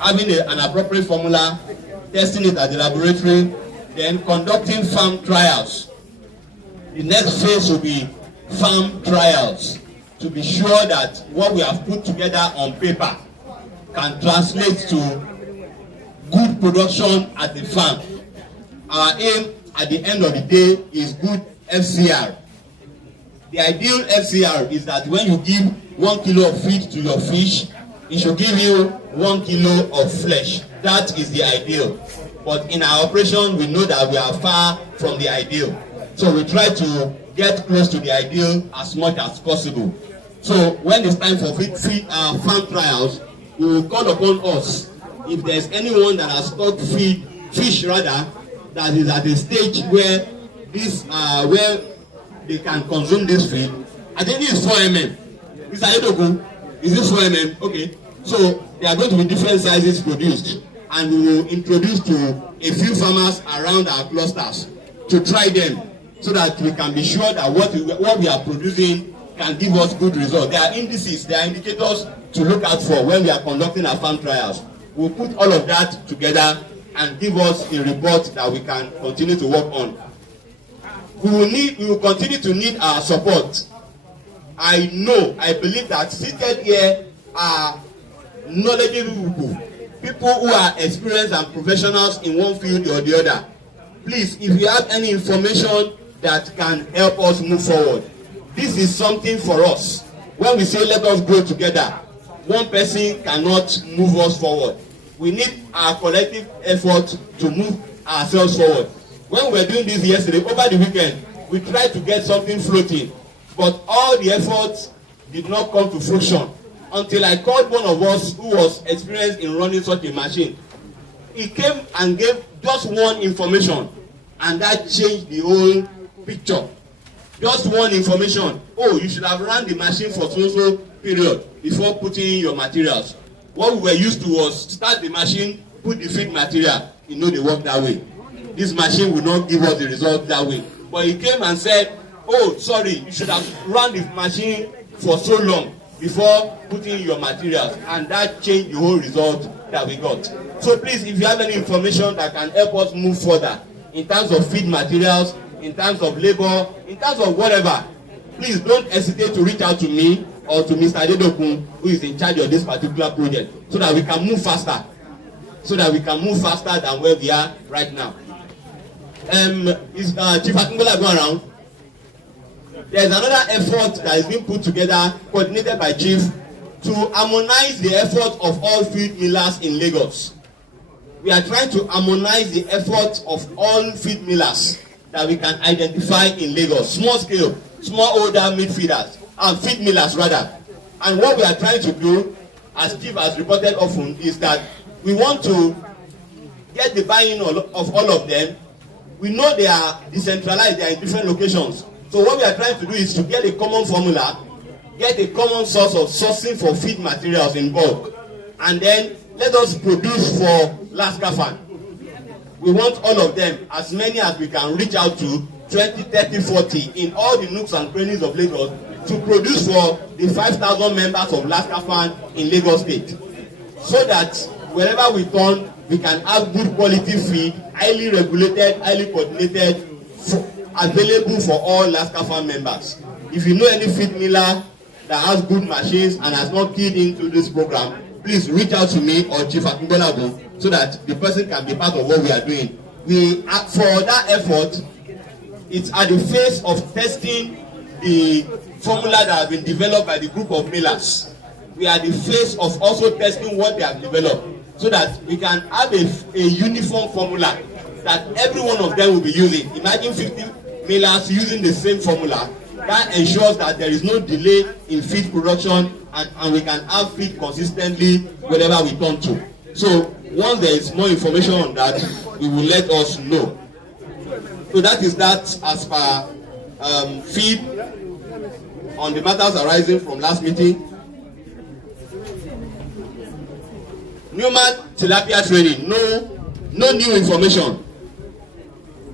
having an appropriate formula, testing it at the laboratory, then conducting farm trials. The next phase will be farm trials to be sure that what we have put together on paper can translate to good production at the farm. Our aim at the end of the day is good FCR. The ideal FCR is that when you give 1 kilo of feed to your fish, it should give you 1 kilo of flesh. That is the ideal. But in our operation, we know that we are far from the ideal. So we try to get close to the ideal as much as possible. So when it's time for farm trials, we will call upon us. If there's anyone that has stocked fish rather, that is at a stage where where they can consume this feed, I think this is 4 mm. Mr. Edogu, is this 4 mm? Okay. So there are going to be different sizes produced, and we will introduce to a few farmers around our clusters to try them, so that we can be sure that what we are producing can give us good results. There are indices, there are indicators to look out for when we are conducting our farm trials. We'll put all of that together and give us a report that we can continue to work on. We will continue to need our support. I believe that seated here are knowledgeable people who are experienced and professionals in one field or the other. Please, if you have any information that can help us move forward, this is something for us. When we say let us grow together, one person cannot move us forward. We need our collective effort to move ourselves forward. When we were doing this yesterday, over the weekend, we tried to get something floating, but all the efforts did not come to fruition until I called one of us who was experienced in running such a machine. He came and gave just one information, and that changed the whole picture. Just one information. Oh, you should have run the machine for so period before putting in your materials. What we were used to was start the machine, put the feed material. You know they work that way. This machine will not give us the result that way. But he came and said, oh, sorry, you should have run the machine for so long before putting in your materials. And that changed the whole result that we got. So please, if you have any information that can help us move further in terms of feed materials, in terms of labor, in terms of whatever, please don't hesitate to reach out to me or to Mr. Adedokun, who is in charge of this particular project, so that we can move faster. Than where we are right now. Is Chief Akinbola going around? There is another effort that is being put together, coordinated by Chief, to harmonize the effort of all feed millers in Lagos. We are trying to harmonize the effort of all feed millers that we can identify in Lagos, small scale, smallholder meat feeders, and feed millers rather. And what we are trying to do, as Chief has reported often, is that we want to get the buy-in of all of them. We know they are decentralized, they are in different locations. So what we are trying to do is to get a common formula, get a common source of sourcing for feed materials in bulk, and then let us produce for Lascafan. We want all of them, as many as we can reach out to, 20, 30, 40, in all the nooks and crannies of Lagos, to produce for the 5,000 members of Lascafan in Lagos State. So that wherever we turn, we can have good quality feed, highly regulated, highly coordinated, available for all Lascafan members. If you know any feed miller that has good machines and has not keyed into this program, please reach out to me or Chief Akinbola so that the person can be part of what we are doing. For that effort, it's at the phase of testing the formula that has been developed by the group of millers. We are at the phase of also testing what they have developed, so that we can have a uniform formula that every one of them will be using. Imagine 50 millers using the same formula. That ensures that there is no delay in feed production, and we can have feed consistently wherever we turn to. So once there is more information on that, you will let us know. So that is that as per feed on the matters arising from last meeting. Newman tilapia training, no new information.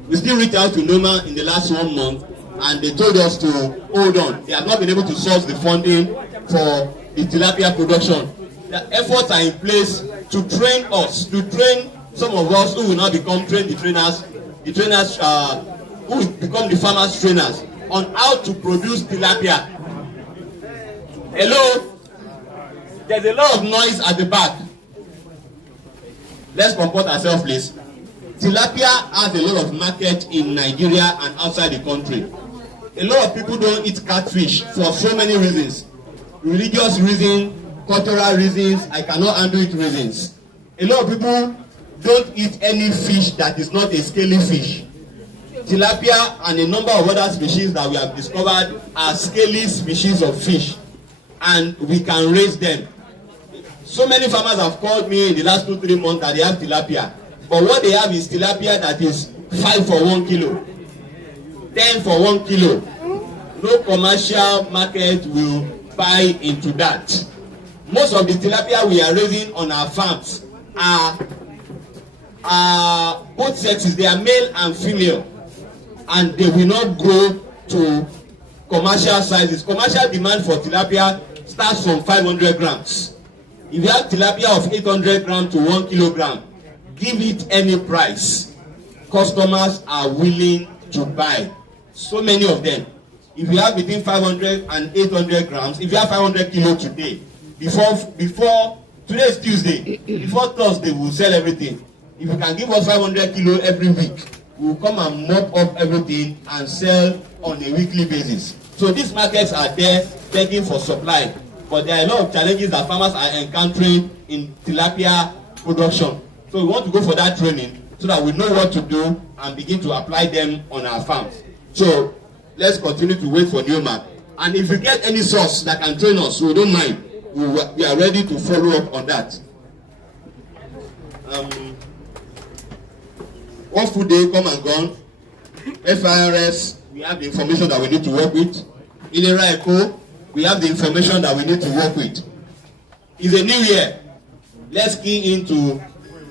We still reached out to Newman in the last 1 month, and they told us to hold on. They have not been able to source the funding for the tilapia production. The efforts are in place to train us, to train some of us who will now become the trainers who will become the farmers trainers on how to produce tilapia. Hello? There's a lot of noise at the back. Let's comport ourselves, please. Tilapia has a lot of market in Nigeria and outside the country. A lot of people don't eat catfish for so many reasons. Religious reasons, cultural reasons, I cannot handle it reasons. A lot of people don't eat any fish that is not a scaly fish. Tilapia and a number of other species that we have discovered are scaly species of fish, and we can raise them. So many farmers have called me in the last 2-3 months that they have tilapia, but what they have is tilapia that is 5 for 1 kilo, 10 for 1 kilo. No commercial market will buy into that. Most of the tilapia we are raising on our farms are both sexes. They are male and female, and they will not grow to commercial sizes. Commercial demand for tilapia starts from 500 grams. If you have tilapia of 800 grams to 1 kilogram, give it any price. Customers are willing to buy. So many of them. If you have between 500 and 800 grams, if you have 500 kilo today, before today is Tuesday, before Thursday we will sell everything. If you can give us 500 kilo every week, we will come and mop up everything and sell on a weekly basis. So these markets are there begging for supply, but there are a lot of challenges that farmers are encountering in tilapia production. So we want to go for that training so that we know what to do and begin to apply them on our farms. So let's continue to wait for Newmark. And if you get any source that can train us, we don't mind. We are ready to follow up on that. One food day come and gone. FIRS, we have the information that we need to work with. ILORIN, we have the information that we need to work with. It's a new year. Let's key into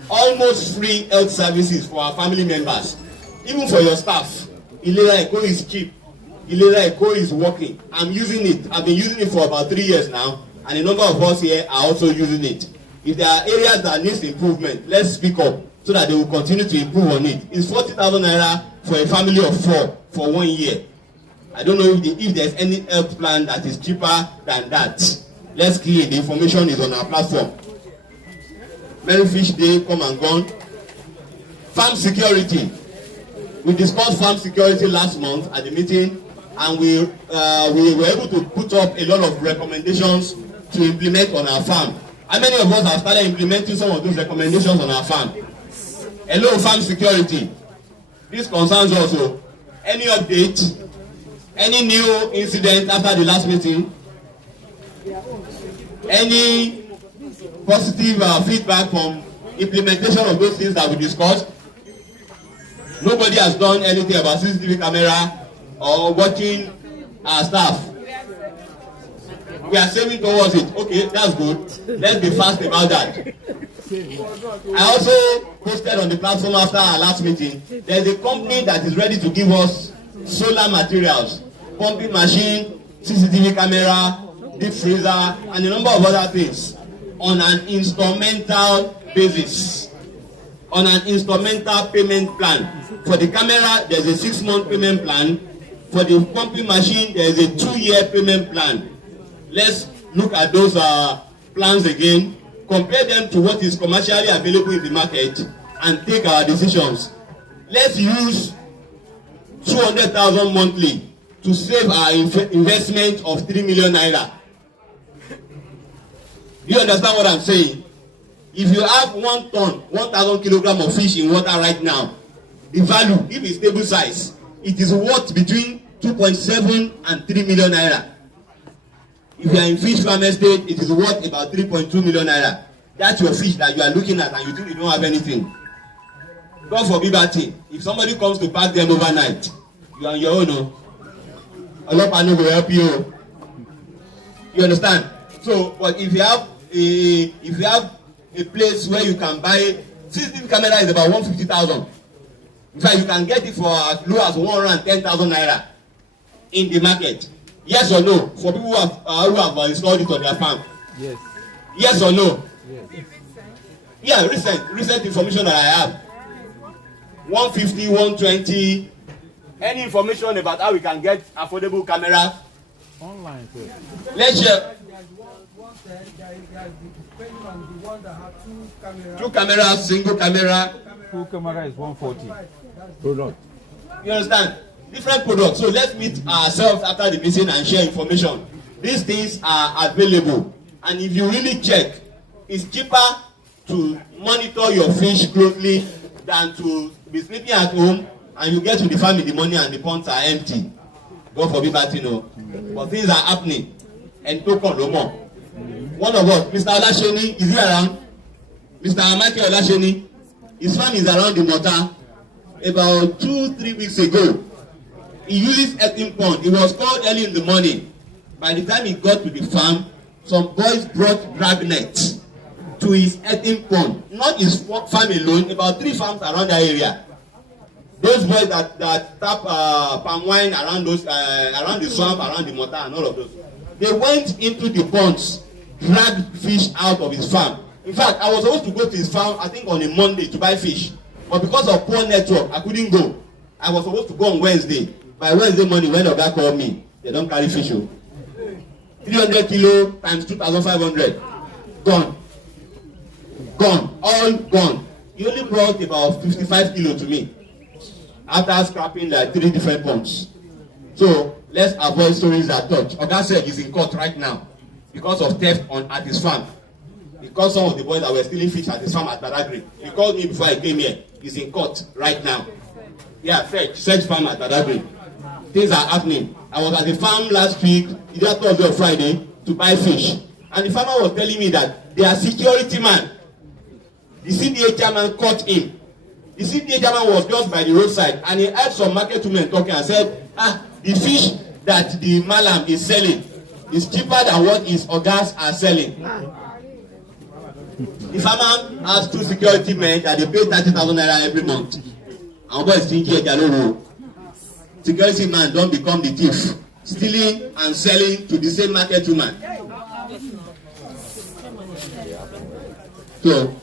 almost free health services for our family members, even for your staff. ILORIN is cheap. ILORIN is working. I'm using it. I've been using it for about 3 years now, and a number of us here are also using it. If there are areas that needs improvement, let's speak up so that they will continue to improve on it. It's 40,000 naira for a family of 4 for 1 year. I don't know if there's any health plan that is cheaper than that. Let's key in. The information is on our platform. Merry Fish Day come and gone. Farm security. We discussed farm security last month at the meeting, and we were able to put up a lot of recommendations to implement on our farm. How many of us have started implementing some of those recommendations on our farm? Hello, farm security. This concerns also. Any update? Any new incident after the last meeting? Any positive feedback from implementation of those things that we discussed? Nobody has done anything about CCTV camera or watching our staff. We are saving towards it. Okay, that's good. Let's be fast about that. I also posted on the platform after our last meeting. There's a company that is ready to give us solar materials, pumping machine, CCTV camera, deep freezer, and a number of other things on an instrumental basis. On an instrumental payment plan. For the camera, there's a 6-month payment plan. For the pumping machine, there's a 2-year payment plan. Let's look at those plans again, compare them to what is commercially available in the market, and take our decisions. Let's use 200,000 monthly to save our investment of 3 million naira. Do you understand what I'm saying? If you have 1 ton, 1,000 kilograms of fish in water right now, the value, if it's stable size, it is worth between 2.7 and 3 million naira. If you are in fish farm estate, it is worth about 3.2 million naira. That's your fish that you are looking at and you think you don't have anything. God forbid that thing. If somebody comes to pack them overnight, you are on your own. No? Allah will help you. You understand? So, but if you have a place where you can buy, CCTV camera is about 150,000. In fact, you can get it for as low as 110,000 naira in the market. Yes or no? For people who have installed it on their farm. Yes. Yes or no? Yes. Yeah, recent information that I have. 150, 120. Any information about how we can get affordable cameras? Online. Let's share. Two cameras, single camera. Two camera is 140. Product. You understand? Different products. So let's meet ourselves after the meeting and share information. These things are available. And if you really check, it's cheaper to monitor your fish closely than to be sleeping at home and you get to the farm in the morning and the ponds are empty. God forbid that, you know. But things are happening. And token no more. One of us, Mr. Olasheni, is he around? Mr. Michael Olasheni, his farm is around the Mota. About 2-3 weeks ago, he uses earthen pond. It was called early in the morning. By the time he got to the farm, some boys brought drag nets to his earthen pond. Not his farm alone, about 3 farms around that area. Those boys that tap palm wine around those around the swamp, around the Mota, and all of those. They went into the ponds, dragged fish out of his farm. In fact, I was supposed to go to his farm, I think on a Monday, to buy fish. But because of poor network, I couldn't go. I was supposed to go on Wednesday. By Wednesday morning, when the guy called me, they don't carry fish. 300 kilo times 2,500. Gone. Gone. All gone. He only brought about 55 kilo to me. After scrapping like 3 different ponds. So, let's avoid stories that touch. Oga said he's in court right now because of theft at his farm. Because some of the boys that were stealing fish at his farm at Badagry. He called me before I came here. He's in court right now. Yeah, search farm at Badagry. Things are happening. I was at the farm last week, either Thursday or Friday, to buy fish. And the farmer was telling me that their security man, the CDA chairman, caught him. The CDA chairman was just by the roadside and he heard some market women talking and said, the fish that the malam is selling is cheaper than what his ogas are selling. The farmer has 2 security men that they pay 30,000 naira every month. And boy is thinking, security man don't become the thief, stealing and selling to the same market woman. So,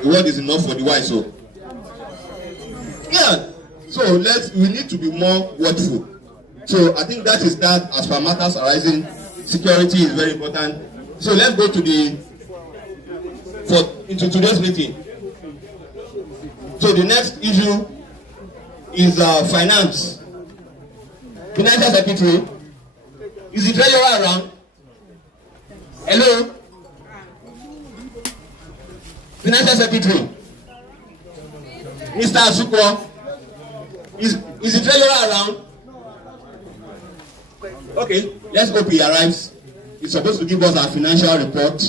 the word is enough for the wise. So, yeah. So we need to be more watchful. So I think that is that. As per matters arising, security is very important. So let's go to into today's meeting. So the next issue is finance. Financial Secretary, is the treasurer around? Hello? Financial Secretary, Mr. Asukwo, is the treasurer around? Okay, let's hope he arrives. He's supposed to give us our financial report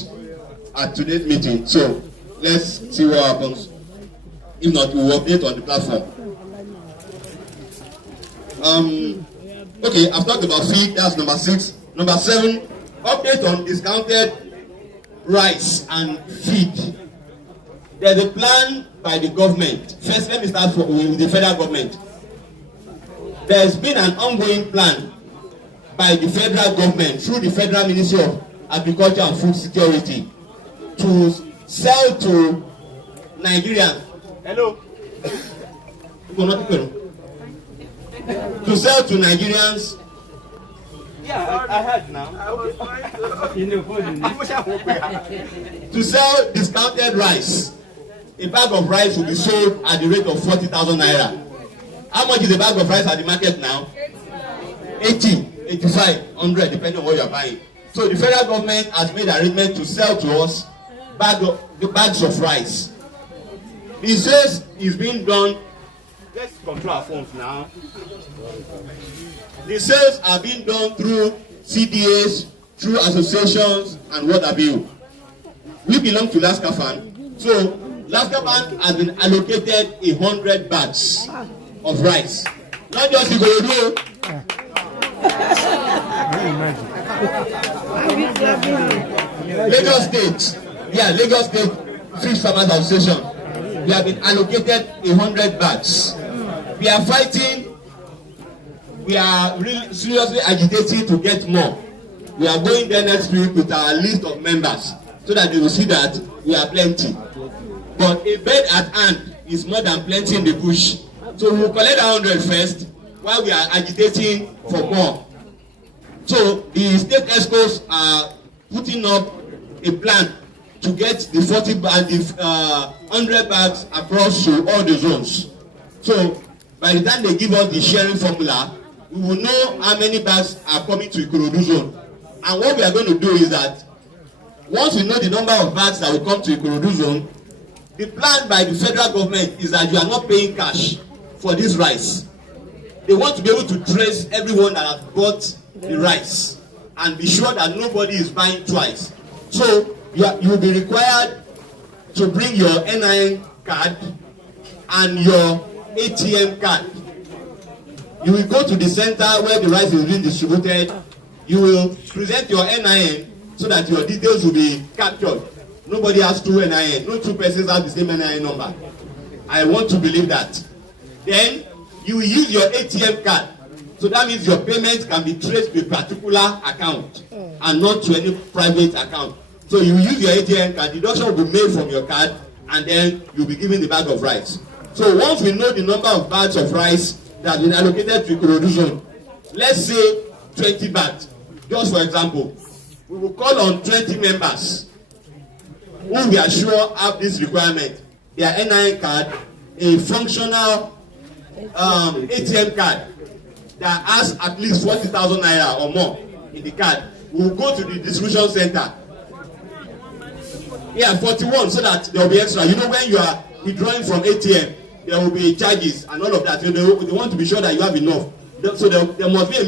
at today's meeting. So let's see what happens. If not, we will update on the platform. Okay, I've talked about feed, that's number 6. Number 7, update on discounted rice and feed. There's a plan by the government. First, let me start with the federal government. There's been an ongoing plan by the federal government through the Federal Ministry of Agriculture and Food Security to sell to Nigerians. Hello? To sell to Nigerians. Yeah, I heard now. To sell discounted rice. A bag of rice will be sold at the rate of 40,000 naira. How much is a bag of rice at the market now? 80, 85, 100, depending on what you are buying. So the federal government has made arrangement to sell to us bags of rice. The sales is being done. Let's control our phones now. The sales are being done through CDAs, through associations, and what have you. We belong to Lascafan. So Lascafan has been allocated 100 bags of rice. Not just Ikorodu. Lagos State. Yeah, Lagos State Fish Farmers Association. We have been allocated 100 bags. We are fighting. We are really seriously agitating to get more. We are going there next week with our list of members so that they will see that we are plenty. But a bed at hand is more than plenty in the bush. So we will collect 100 first while we are agitating for more. So the state ESCOs are putting up a plan to get the 40 bags, the 100 bags across to all the zones. So by the time they give us the sharing formula, we will know how many bags are coming to Ikorodu zone. And what we are going to do is that once we know the number of bags that will come to Ikorodu zone, the plan by the federal government is that you are not paying cash for this rice. They want to be able to trace everyone that has bought the rice and be sure that nobody is buying twice. So you will be required to bring your NIN card and your ATM card. You will go to the center where the rice is being distributed. You will present your NIN so that your details will be captured. Nobody has two NIN. No two persons have the same NIN number. I want to believe that. Then you will use your ATM card. So that means your payment can be traced to a particular account and not to any private account. So you will use your ATM card. Deduction will be made from your card, and then you'll be given the bag of rice. So once we know the number of bags of rice that have been allocated to Ikorodu zone, let's say 20 bags. Just for example, we will call on 20 members who we are sure have this requirement, their NIN card, a functional ATM card that has at least 40,000 naira or more in the card. We will go to the distribution center. Yeah, 41, so that there will be extra. You know, when you are withdrawing from ATM, there will be charges and all of that. So they want to be sure that you have enough. So there must be a